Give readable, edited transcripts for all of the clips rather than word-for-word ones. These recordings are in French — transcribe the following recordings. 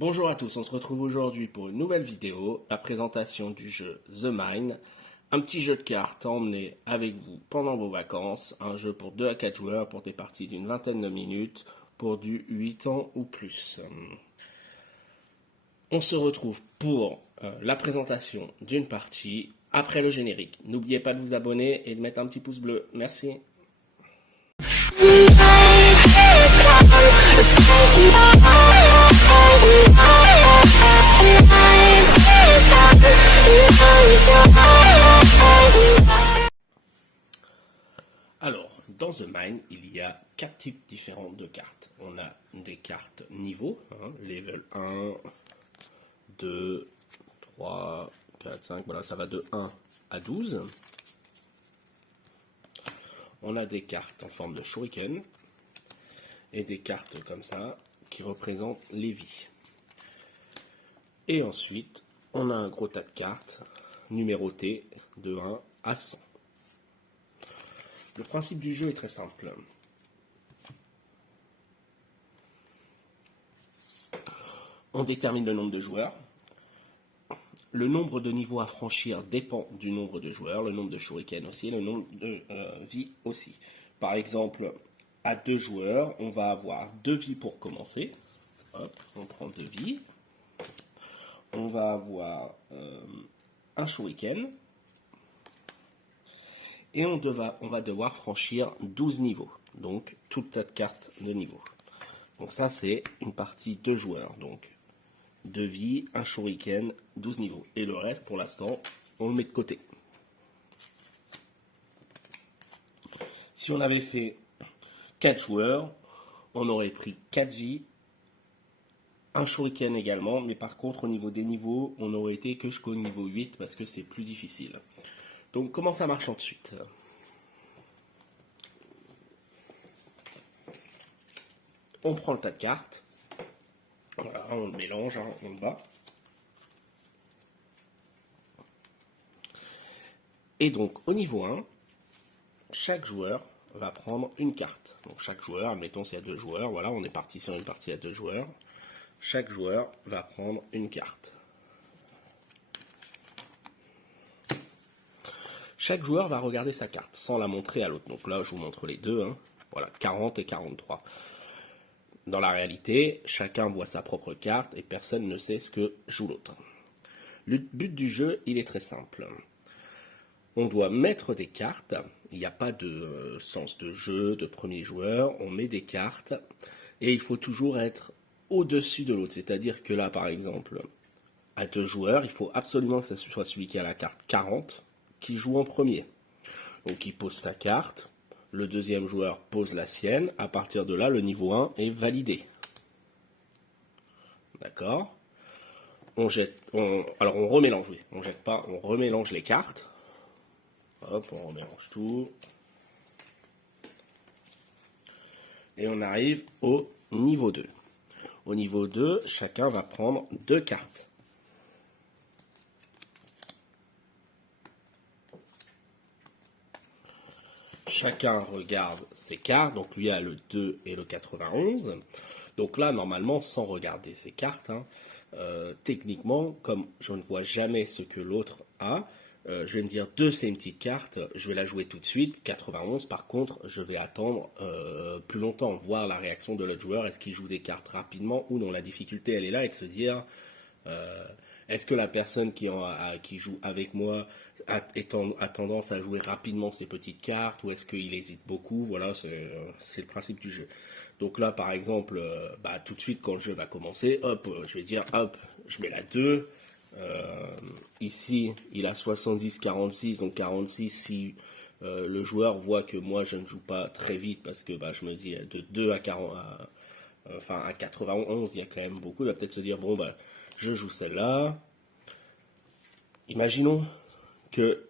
Bonjour à tous, on se retrouve aujourd'hui pour une nouvelle vidéo, la présentation du jeu The Mine, un petit jeu de cartes à emmener avec vous pendant vos vacances, un jeu pour 2 à 4 joueurs pour des parties d'une vingtaine de minutes pour du 8 ans ou plus. On se retrouve pour la présentation d'une partie après le générique. N'oubliez pas de vous abonner et de mettre un petit pouce bleu. Merci. Alors, dans The Mine, il y a 4 types différents de cartes. On a des cartes niveau, level 1, 2, 3, 4, 5, voilà, ça va de 1 à 12. On a des cartes en forme de shuriken et des cartes comme ça qui représentent les vies. Et ensuite, on a un gros tas de cartes numérotées de 1 à 100. Le principe du jeu est très simple. On détermine le nombre de joueurs. Le nombre de niveaux à franchir dépend du nombre de joueurs, le nombre de shuriken aussi, le nombre de vies aussi. Par exemple, à 2 joueurs, on va avoir 2 vies pour commencer. Hop, on prend 2 vies. On va avoir un shuriken. Et on va devoir franchir 12 niveaux. Donc, toute tas de cartes de niveau. Donc ça, c'est une partie 2 joueurs. Donc, 2 vies, un shuriken, 12 niveaux. Et le reste, pour l'instant, on le met de côté. Si on avait fait 4 joueurs, on aurait pris 4 vies, un shuriken également, mais par contre, au niveau des niveaux, on aurait été que jusqu'au niveau 8 parce que c'est plus difficile. Donc, comment ça marche ensuite ? On prend le tas de cartes, voilà, on le mélange, on le bat. Et donc, au niveau 1, chaque joueur va prendre une carte. Donc, chaque joueur, admettons s'il y a 2 joueurs, voilà, on est parti sur une partie à 2 joueurs. Chaque joueur va prendre une carte. Chaque joueur va regarder sa carte sans la montrer à l'autre. Donc là, je vous montre les deux. Voilà, 40 et 43. Dans la réalité, chacun voit sa propre carte et personne ne sait ce que joue l'autre. Le but du jeu, il est très simple. On doit mettre des cartes. Il n'y a pas de sens de jeu, de premier joueur. On met des cartes et il faut toujours être au-dessus de l'autre. C'est-à-dire que là, par exemple, à 2 joueurs, il faut absolument que ce soit celui qui a la carte 40 qui joue en premier. Donc il pose sa carte, le deuxième joueur pose la sienne, à partir de là le niveau 1 est validé. D'accord ? Alors on remélange, oui, on jette pas, on remélange les cartes. Hop, on remélange tout. Et on arrive au niveau 2. Au niveau 2, chacun va prendre 2 cartes. Chacun regarde ses cartes, donc lui a le 2 et le 91. Donc là, normalement, sans regarder ses cartes, techniquement, comme je ne vois jamais ce que l'autre a, je vais me dire 2 c'est une petite carte, je vais la jouer tout de suite. 91 par contre, je vais attendre plus longtemps, voir la réaction de l'autre joueur, est-ce qu'il joue des cartes rapidement ou non. La difficulté elle est là et de se dire est-ce que la personne qui joue avec moi a tendance à jouer rapidement ses petites cartes ou est-ce qu'il hésite beaucoup. Voilà, c'est le principe du jeu. Donc là, par exemple, tout de suite, quand le jeu va commencer, hop, je vais dire, hop, je mets la 2. Ici, il a 70-46, donc 46, si le joueur voit que moi, je ne joue pas très vite, parce que je me dis, de 2 à 40, à 91, il y a quand même beaucoup, il va peut-être se dire, bon, je joue celle-là. Imaginons que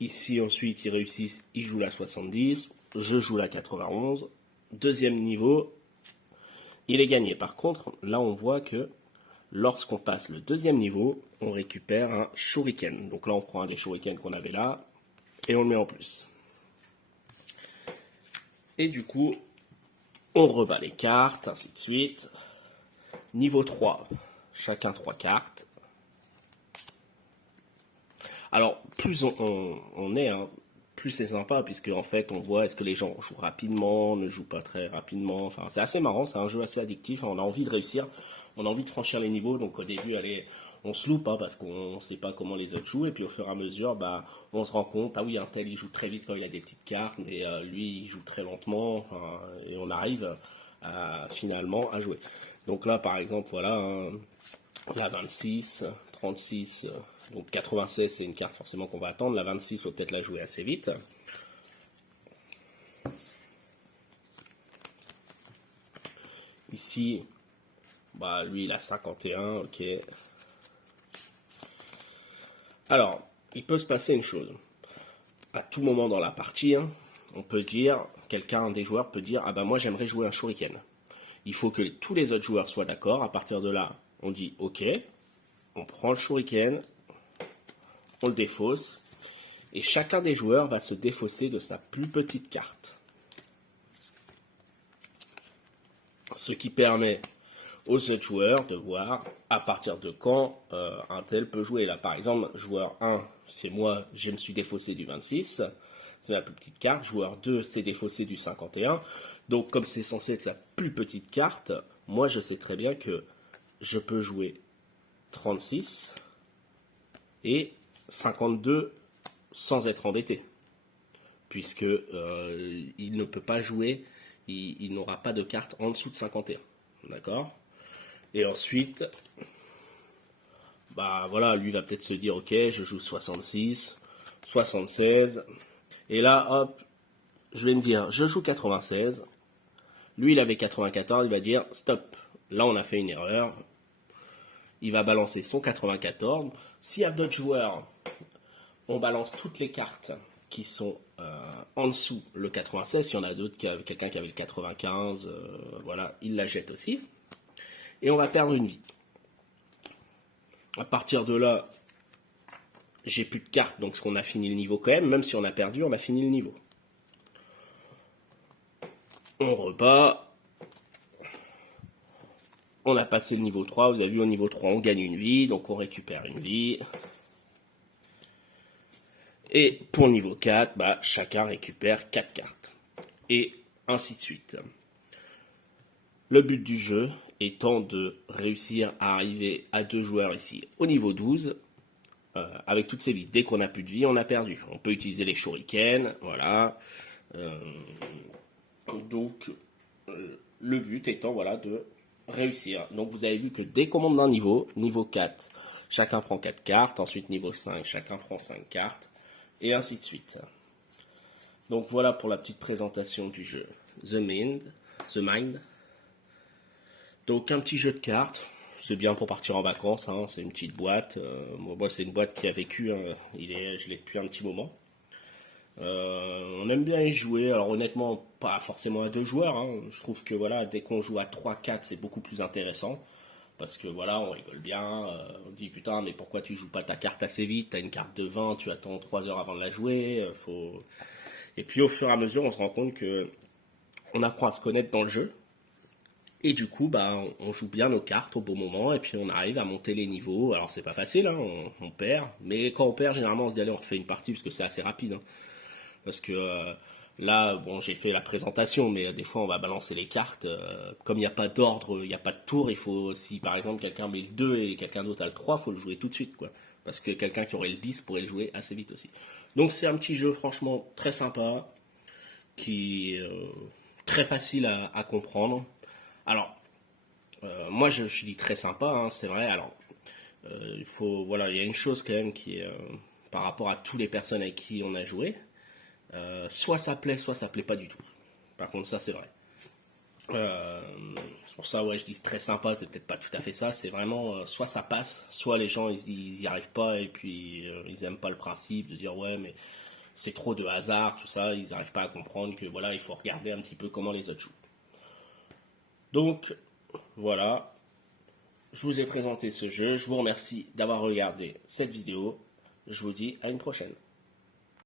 ici ensuite ils réussissent, ils jouent la 70, je joue la 91, deuxième niveau, il est gagné. Par contre, là on voit que lorsqu'on passe le deuxième niveau, on récupère un shuriken. Donc là on prend un des shurikens qu'on avait là et on le met en plus. Et du coup, on rebat les cartes, ainsi de suite. Niveau 3, chacun 3 cartes. Alors, plus on est, hein, plus c'est sympa, puisque en fait, on voit est-ce que les gens jouent rapidement, ne jouent pas très rapidement. Enfin, c'est assez marrant, c'est un jeu assez addictif. On a envie de réussir, on a envie de franchir les niveaux. Donc, au début, allez, on se loupe, hein, parce qu'on ne sait pas comment les autres jouent. Et puis, au fur et à mesure, bah, on se rend compte, ah oui, un tel, il joue très vite quand il a des petites cartes, mais lui, il joue très lentement. Enfin, et on arrive finalement à jouer. Donc là, par exemple, voilà, hein, la 26, 36, donc 96, c'est une carte forcément qu'on va attendre. La 26, faut peut-être la jouer assez vite. Ici, bah, lui, il a 51, ok. Alors, il peut se passer une chose. À tout moment dans la partie, hein, on peut dire, un des joueurs peut dire, ah ben moi j'aimerais jouer un shuriken. Il faut que tous les autres joueurs soient d'accord. À partir de là, on dit ok, on prend le shuriken, on le défausse, et chacun des joueurs va se défausser de sa plus petite carte. Ce qui permet aux autres joueurs de voir à partir de quand un tel peut jouer. Là, par exemple, joueur 1, c'est moi, je me suis défaussé du 26, c'est ma plus petite carte. Joueur 2 s'est défaussé du 51. Donc, comme c'est censé être sa plus petite carte, moi, je sais très bien que je peux jouer 36 et 52 sans être embêté. Puisque il ne peut pas jouer, il n'aura pas de carte en dessous de 51. D'accord ? Et ensuite, bah voilà, lui va peut-être se dire, ok, je joue 66, 76. Et là, hop, je vais me dire, je joue 96. Lui, il avait 94, il va dire, stop, là on a fait une erreur. Il va balancer son 94. S'il y a d'autres joueurs, on balance toutes les cartes qui sont en dessous le 96. S'il y en a d'autres, quelqu'un qui avait le 95, voilà, il la jette aussi. Et on va perdre une vie. À partir de là, j'ai plus de cartes, donc on a fini le niveau quand même. Même si on a perdu, on a fini le niveau. On repart. On a passé le niveau 3. Vous avez vu, au niveau 3, on gagne une vie, donc on récupère une vie. Et pour le niveau 4, bah, chacun récupère 4 cartes. Et ainsi de suite. Le but du jeu étant de réussir à arriver à 2 joueurs ici au niveau 12, avec toutes ces vies. Dès qu'on n'a plus de vie, on a perdu. On peut utiliser les shurikens, voilà. Donc, le but étant, voilà, de réussir. Donc, vous avez vu que dès qu'on monte d'un niveau 4, chacun prend 4 cartes. Ensuite, niveau 5, chacun prend 5 cartes. Et ainsi de suite. Donc, voilà pour la petite présentation du jeu. The Mind. Donc, un petit jeu de cartes. C'est bien pour partir en vacances, hein, c'est une petite boîte. Moi, c'est une boîte qui a vécu, hein, je l'ai depuis un petit moment. On aime bien y jouer, alors honnêtement, pas forcément à 2 joueurs. Hein. Je trouve que voilà, dès qu'on joue à 3-4, c'est beaucoup plus intéressant. Parce que voilà, on rigole bien. On dit putain, mais pourquoi tu joues pas ta carte assez vite? T'as une carte de 20, tu attends 3 heures avant de la jouer. Et puis au fur et à mesure, on se rend compte que on apprend à se connaître dans le jeu. Et du coup, bah, on joue bien nos cartes au bon moment et puis on arrive à monter les niveaux. Alors c'est pas facile, hein, on perd, mais quand on perd, généralement on se dit allez, on refait une partie parce que c'est assez rapide. Hein. Parce que là, bon, j'ai fait la présentation, mais des fois on va balancer les cartes. Comme il n'y a pas d'ordre, il n'y a pas de tour, il faut, si par exemple quelqu'un met le 2 et quelqu'un d'autre a le 3, il faut le jouer tout de suite, quoi. Parce que quelqu'un qui aurait le 10 pourrait le jouer assez vite aussi. Donc c'est un petit jeu franchement très sympa, qui est très facile à comprendre. Alors, moi je dis très sympa, hein, c'est vrai. Alors, voilà, il y a une chose quand même qui est par rapport à toutes les personnes avec qui on a joué, soit ça plaît pas du tout. Par contre, ça c'est vrai. C'est pour ça, ouais, je dis très sympa, c'est peut-être pas tout à fait ça. C'est vraiment soit ça passe, soit les gens ils y arrivent pas et puis ils aiment pas le principe de dire ouais, mais c'est trop de hasard, tout ça. Ils n'arrivent pas à comprendre que voilà, il faut regarder un petit peu comment les autres jouent. Donc, voilà, je vous ai présenté ce jeu. Je vous remercie d'avoir regardé cette vidéo. Je vous dis à une prochaine.